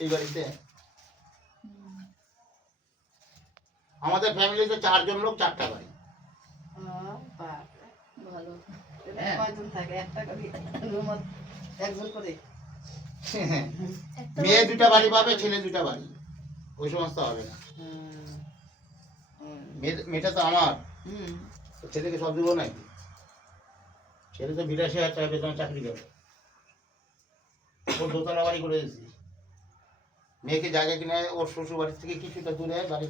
এই বাড়িতে আমাদের ফ্যামিলিতে 4 জন লোক 4টা বাড়ি। ভালো। হ্যাঁ। কয়জন থাকে? একটা রুমত একজন করে। মেয়ে 2টা বাড়ি পাবে, ছেলে 2টা বাড়ি, ওই সমস্ত হবে না। মেয়েটা তো আমার, ছেলেকে সব দেবো নাকি? ছেলে তো 82,000 টাকা বেতন চাকরি করে, ওর দোতলা বাড়ি করে দিয়েছি। মেয়েকে জায়গা কিনে ওর শ্বশুর বাড়ি থেকে কিছুটা দূরে বাড়ি।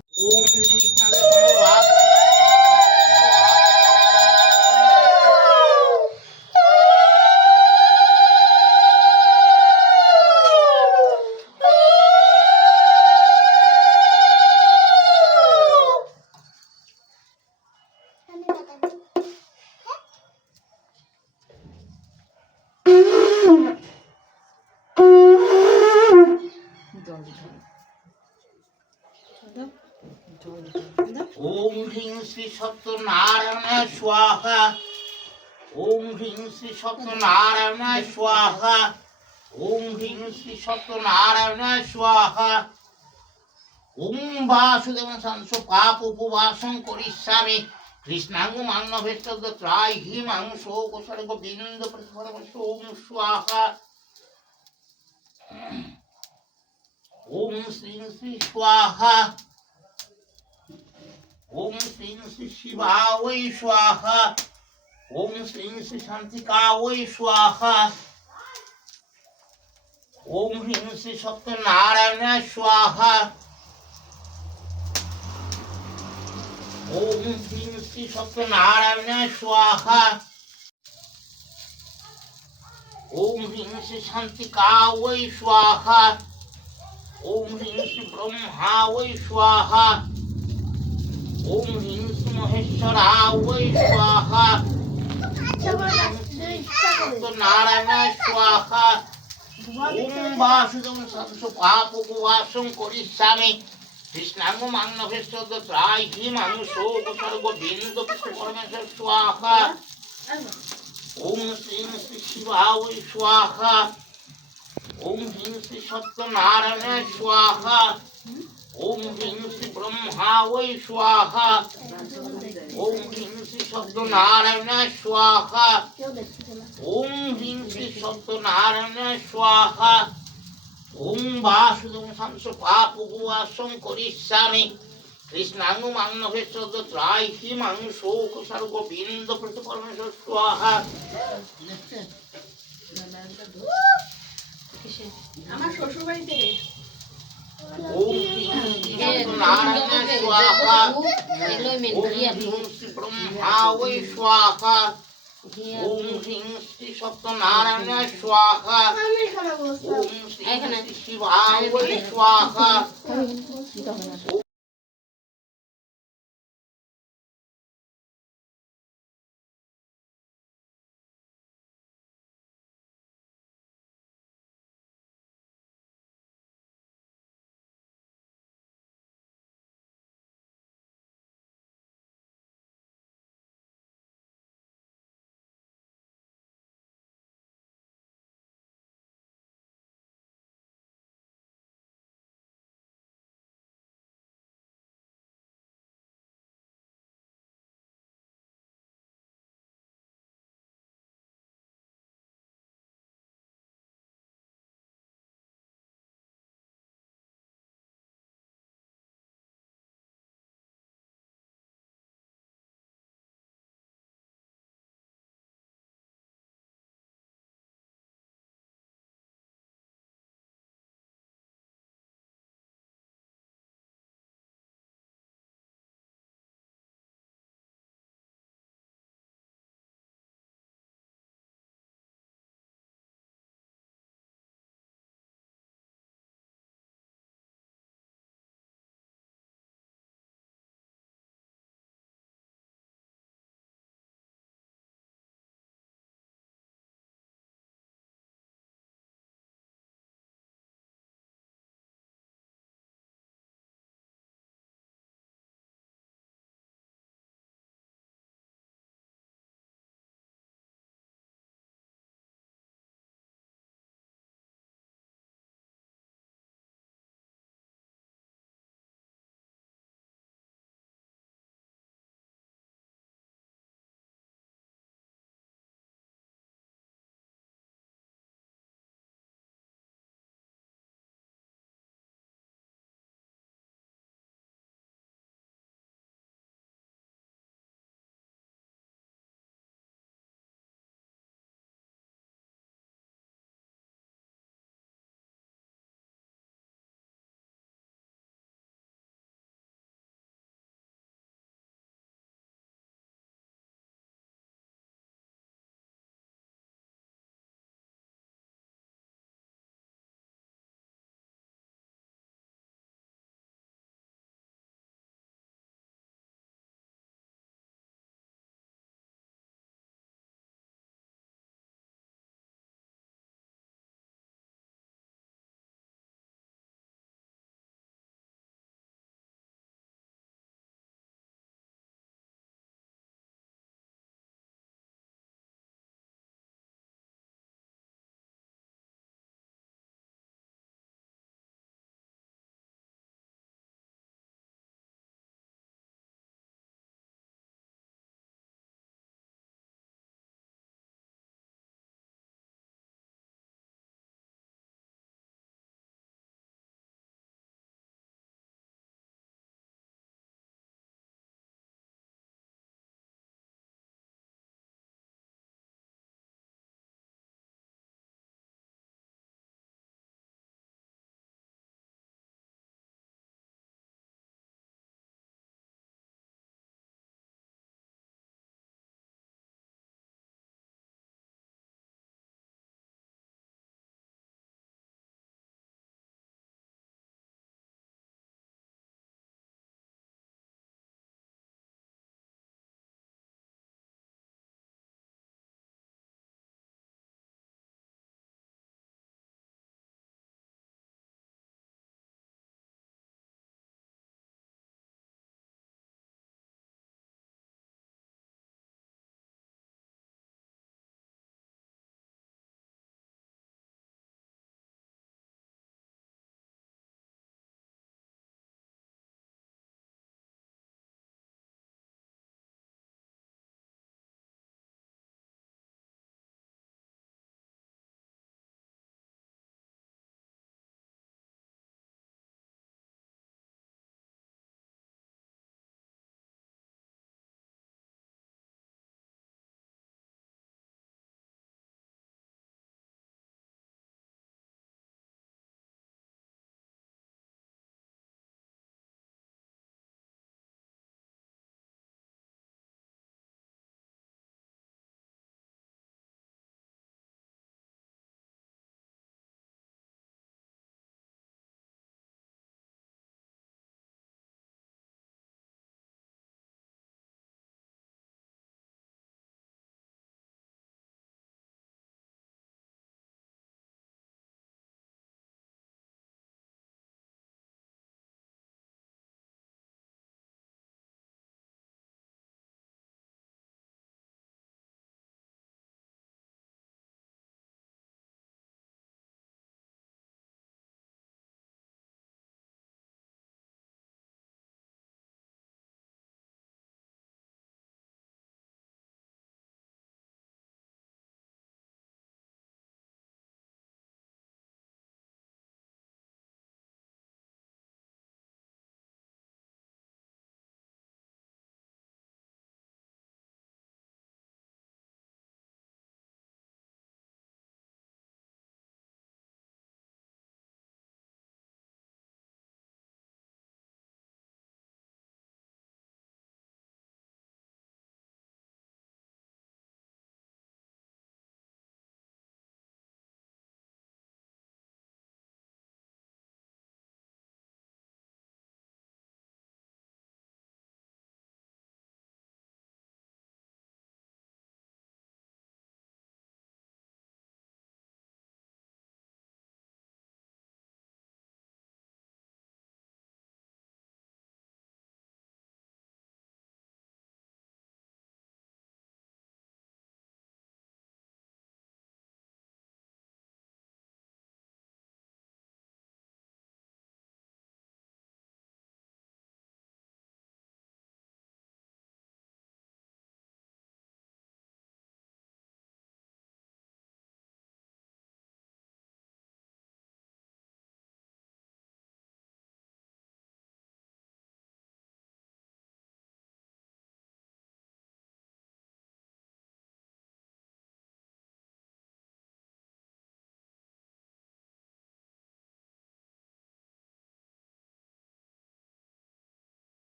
ওম হ্রিং শ্রী সত্যনারায়ণায় স্বাহা। ওম হ্রিং শ্রী সত্যনারায়ণায় স্বাহা। ওম হ্রিং শ্রী সত্যনারায়ণায় স্বাহা। ওম বাসুদেবং সংস পাপ উপবাসং করিষ্যামি কৃষ্ণাঙ্গ মান্নভেষ্টদ ত্রাই হিমাং শোকসর্গ বিন্দ প্রতিফলম ওম স্বাহা। ওম শ্রীং শ্রী স্বাহা। ওম শ্রীং শ্রী শিবায় স্বাহা। ওম শ্রীং শ্রী শান্তিকায় স্বাহা। ওম হ্রিং শ্রী সত্যনারায়ণায় স্বাহা। ওম হ্রিং শ্রী সত্যনারায়ণায় স্বাহা। ওম হ্রিং শ্রী শান্তিকায় স্বাহা। ওম হ্রিং শ্রী ব্রহ্মায় স্বাহা। ওম হ্রিং শ্রী মহেশ্বরায় স্বাহা। সত্যনারায়ণায় স্বাহা। ওম বাসুদেবং সংস পাপ উপবাসং করিষ্যামি কৃষ্ণাঙ্গ মান্নভেষ্টদ ত্রাই হিমাং শোকসর্গ বিন্দ পরমেশ্বর স্বাহা। ওম শ্রীং শ্রী শিবায় স্বাহা। ওম হ্রিং শ্রী সত্যনারায়ণায় স্বাহা। ওম হ্রিং শ্রী ব্রহ্মায় স্বাহা। ওম হ্রিং শ্রী সত্যনারায়ণায় স্বাহা। ওম হ্রিং শ্রী সত্যনারায়ণায় স্বাহা। ওম বাসুদেবং সংস পাপ উপবাসং করিষ্যামি কৃষ্ণাঙ্গ মান্নভেষ্টদ ত্রাই হিমাং শোকসর্গ বিন্দ প্রতিফলমেশ্বর স্বাহা। আমার শ্বশুর বাড়ি থেকে ওম হ্রিং শ্রী সত্যনারায়ণায় স্বাহা। ওম হ্রিং শ্রী ব্রহ্মায় স্বাহা। ওম হ্রিং শ্রী সত্যনারায়ণায় স্বাহা। ওম শ্রীং শ্রী শিবায় স্বাহা।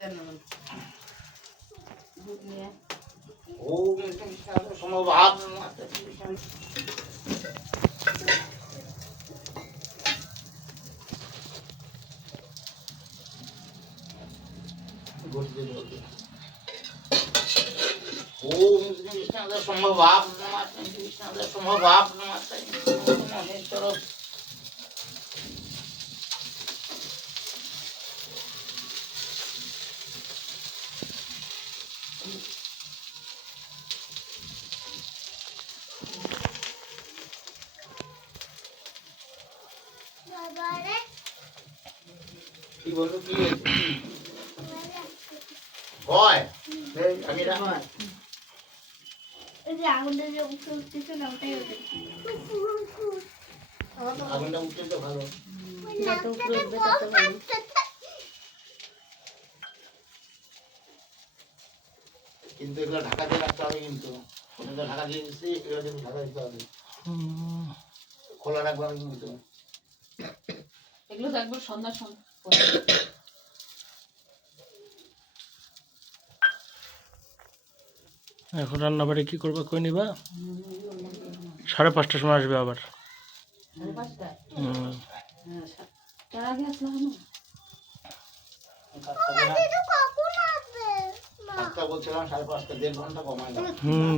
দেন না দুধ নিয়ে ওম সমভাব ওম কৃষ্ণ সমভাব কৃষ্ণ সমভাব মহেশ্বর কি বললো কি ভয় আমি হয় আগুনটা উঠলে তো ভালো যত উপরে উঠবে তত ভালো কিন্তু এগুলো ঢাকা দিয়ে রাখতে হবে কিন্তু ওটা ঢাকা দিয়ে দিচ্ছি এগুলো কিন্তু ঢাকা দিতে হবে খোলা রাখবো আমি কিন্তু এগুলো দেখবো সন্ধ্যা সন্ধ্যা এখন রান্না বাড়ি কি করবা কই নিবা 5:30টার সময় আসবে আবার 5:30 হুম। হ্যাঁ তার আগে আসলাম না বলছিলাম 5:30 1.5 ঘন্টা কমাই দাও হুম